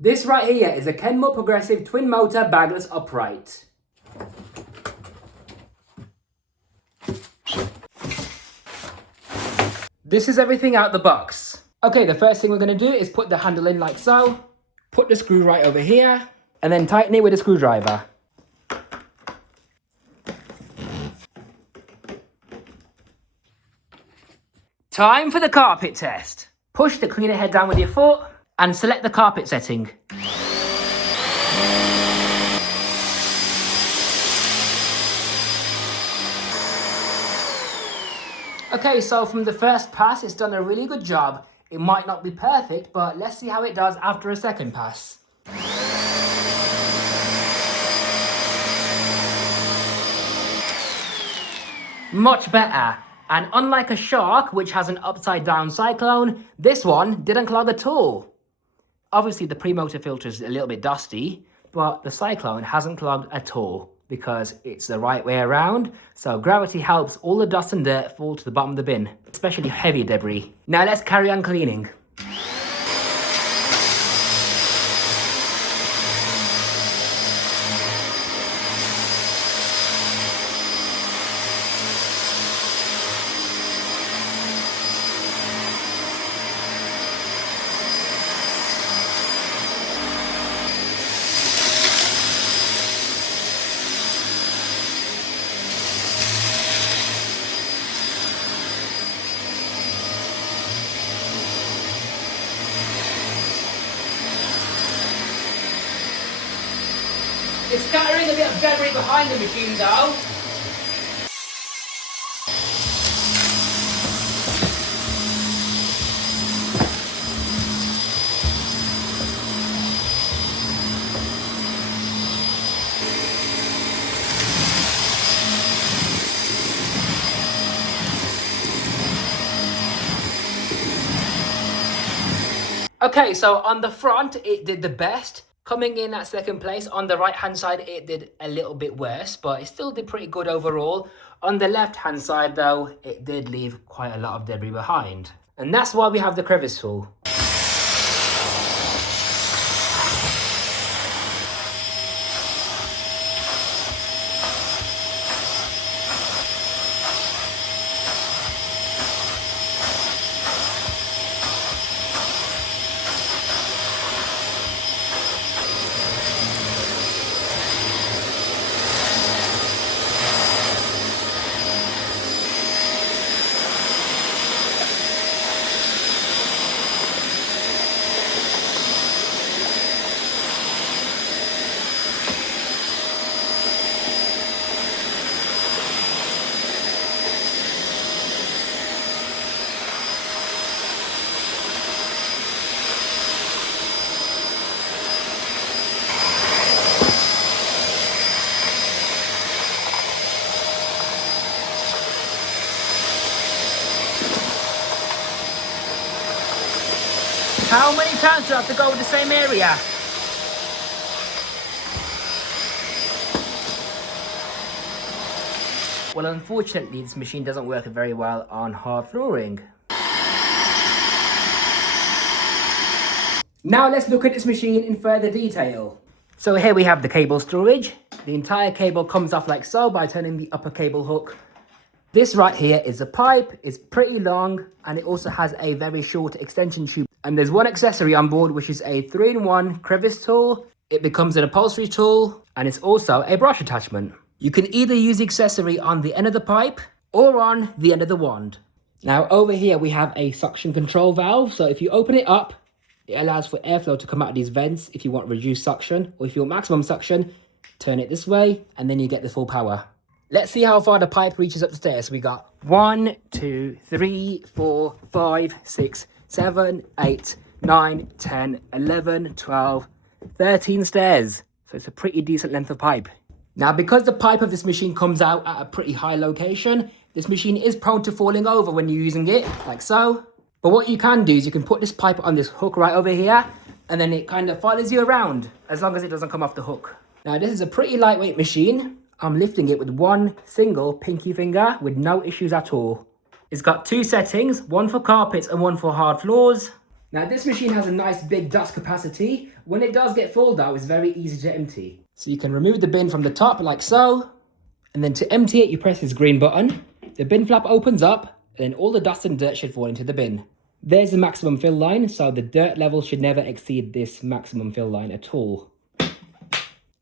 This right here is a Kenmore Progressive twin motor bagless upright. This is everything out the box. Okay, the first thing we're going to do is put the handle in like so. Put the screw right over here and then tighten it with a screwdriver. Time for the carpet test. Push the cleaner head down with your foot and select the carpet setting. Okay, so from the first pass, it's done a really good job. It might not be perfect, but let's see how it does after a second pass. Much better. And unlike a shark, which has an upside down cyclone, this one didn't clog at all. Obviously the pre-motor filter is a little bit dusty, but the cyclone hasn't clogged at all because it's the right way around. So gravity helps all the dust and dirt fall to the bottom of the bin, especially heavy debris. Now let's carry on cleaning. It's scattering a bit of debris behind the machine though. Okay, so on the front, it did the best. Coming in at second place. On the right hand side, it did a little bit worse, but it still did pretty good overall. On the left hand side though, it did leave quite a lot of debris behind. And that's why we have the crevice tool. How many times do I have to go with the same area? Well, unfortunately, this machine doesn't work very well on hard flooring. Now let's look at this machine in further detail. So here we have the cable storage. The entire cable comes off like so by turning the upper cable hook. This right here is a pipe. It's pretty long and it also has a very short extension tube. And there's one accessory on board, which is a 3-in-1 crevice tool. It becomes an upholstery tool and it's also a brush attachment. You can either use the accessory on the end of the pipe or on the end of the wand. Now over here we have a suction control valve. So if you open it up, it allows for airflow to come out of these vents if you want reduced suction, or if you want maximum suction, turn it this way and then you get the full power. Let's see how far the pipe reaches up the stairs. So we got 1, 2, 3, 4, 5, 6, 7, 8, 9, 10, 11, 12, 13 stairs. So it's a pretty decent length of pipe. Now, because the pipe of this machine comes out at a pretty high location, this machine is prone to falling over when you're using it, like so. But what you can do is you can put this pipe on this hook right over here, and then it kind of follows you around, as long as it doesn't come off the hook. Now, this is a pretty lightweight machine. I'm lifting it with one single pinky finger with no issues at all. It's got two settings, one for carpets and one for hard floors. Now this machine has a nice big dust capacity. When it does get full though, it's very easy to empty. So you can remove the bin from the top like so, and then to empty it, you press this green button. The bin flap opens up, and then all the dust and dirt should fall into the bin. There's the maximum fill line, so the dirt level should never exceed this maximum fill line at all.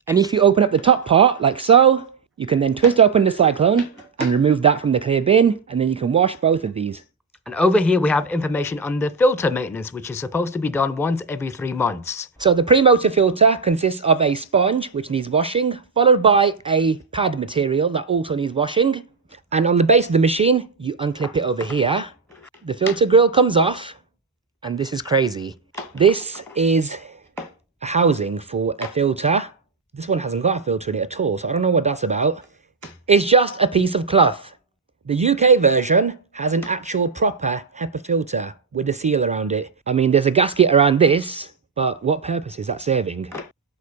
And if you open up the top part like so, you can then twist open the cyclone and remove that from the clear bin, and then you can wash both of these. And over here we have information on the filter maintenance, which is supposed to be done once every 3 months. So the pre-motor filter consists of a sponge, which needs washing, followed by a pad material that also needs washing. And on the base of the machine, you unclip it over here. The filter grill comes off, and this is crazy. This is a housing for a filter. This one hasn't got a filter in it at all, so I don't know what that's about. It's just a piece of cloth. The UK version has an actual proper HEPA filter with a seal around it. I mean, there's a gasket around this, but what purpose is that serving?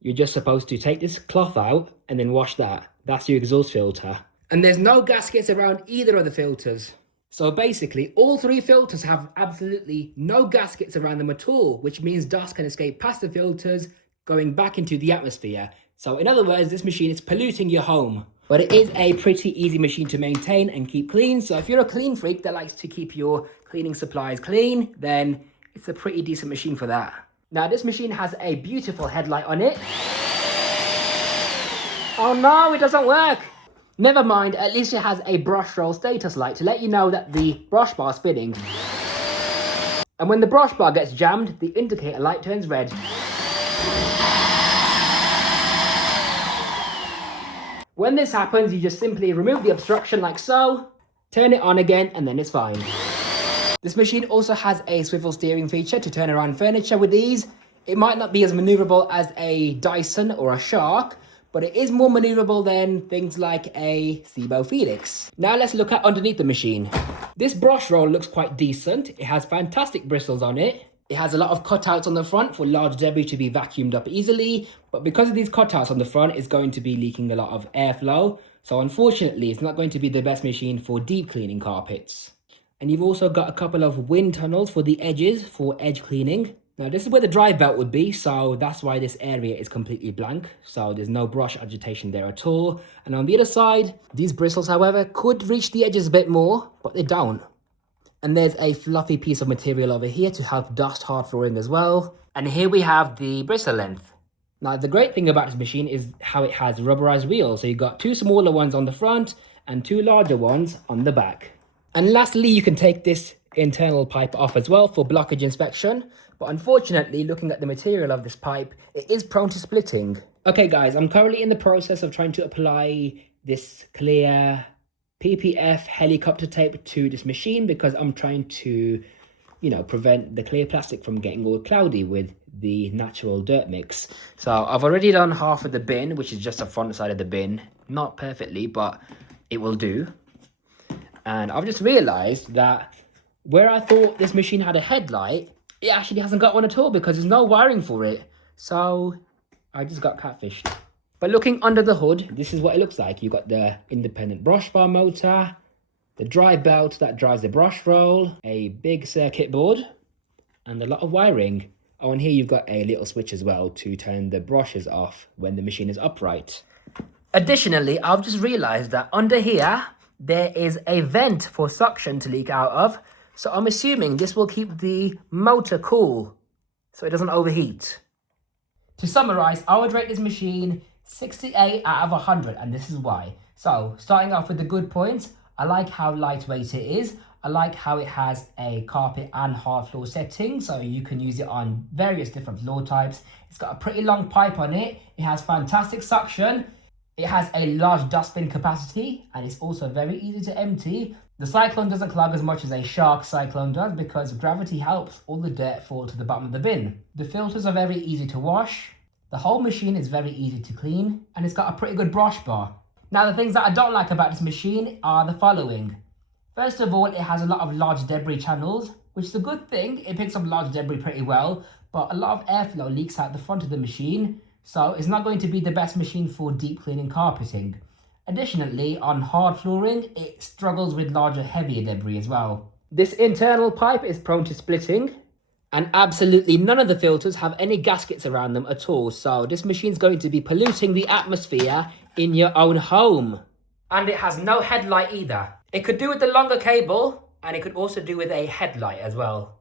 You're just supposed to take this cloth out and then wash that. That's your exhaust filter. And there's no gaskets around either of the filters. So basically, all 3 filters have absolutely no gaskets around them at all, which means dust can escape past the filters, going back into the atmosphere. So in other words, this machine is polluting your home. But it is a pretty easy machine to maintain and keep clean. So if you're a clean freak that likes to keep your cleaning supplies clean, then it's a pretty decent machine for that. Now this machine has a beautiful headlight on it. Oh no, it doesn't work. Never mind, at least it has a brush roll status light to let you know that the brush bar is spinning. And when the brush bar gets jammed, the indicator light turns red. When this happens, you just simply remove the obstruction like so, turn it on again, and then it's fine. This machine also has a swivel steering feature to turn around furniture with ease. It might not be as maneuverable as a Dyson or a Shark, but it is more maneuverable than things like a Sebo Felix. Now let's look at underneath the machine. This brush roll looks quite decent. It has fantastic bristles on it. It has a lot of cutouts on the front for large debris to be vacuumed up easily, but because of these cutouts on the front, it's going to be leaking a lot of airflow. So unfortunately, it's not going to be the best machine for deep cleaning carpets. And you've also got a couple of wind tunnels for the edges for edge cleaning. Now this is where the drive belt would be, so that's why this area is completely blank. So there's no brush agitation there at all. And on the other side, these bristles, however, could reach the edges a bit more, but they don't. And there's a fluffy piece of material over here to help dust hard flooring as well. And here we have the bristle length. Now the great thing about this machine is how it has rubberized wheels. So you've got 2 smaller ones on the front and 2 larger ones on the back. And lastly, you can take this internal pipe off as well for blockage inspection. But unfortunately, looking at the material of this pipe, it is prone to splitting. Okay guys, I'm currently in the process of trying to apply this clear PPF helicopter tape to this machine because I'm trying to, prevent the clear plastic from getting all cloudy with the natural dirt mix. So I've already done half of the bin, which is just the front side of the bin. Not perfectly, but it will do. And I've just realized that where I thought this machine had a headlight, it actually hasn't got one at all because there's no wiring for it. So I just got catfished. But looking under the hood, this is what it looks like. You've got the independent brush bar motor, the dry belt that drives the brush roll, a big circuit board, and a lot of wiring. Oh, and here you've got a little switch as well to turn the brushes off when the machine is upright. Additionally, I've just realized that under here, there is a vent for suction to leak out of. So I'm assuming this will keep the motor cool so it doesn't overheat. To summarize, I would rate this machine 68 out of 100, and this is why. So starting off with the good points, I like how lightweight it is. I like how it has a carpet and hard floor setting, so you can use it on various different floor types. It's got a pretty long pipe on it. It has fantastic suction. It has a large dustbin capacity, and it's also very easy to empty. The cyclone doesn't clog as much as a Shark cyclone does because gravity helps all the dirt fall to the bottom of the bin. The filters are very easy to wash. The whole machine is very easy to clean, and it's got a pretty good brush bar. Now, the things that I don't like about this machine are the following. First of all, it has a lot of large debris channels, which is a good thing. It picks up large debris pretty well, but a lot of airflow leaks out the front of the machine, so it's not going to be the best machine for deep cleaning carpeting. Additionally, on hard flooring, it struggles with larger, heavier debris as well. This internal pipe is prone to splitting, And absolutely none of the filters have any gaskets around them at all. So this machine's going to be polluting the atmosphere in your own home. And it has no headlight either. It could do with the longer cable, and it could also do with a headlight as well.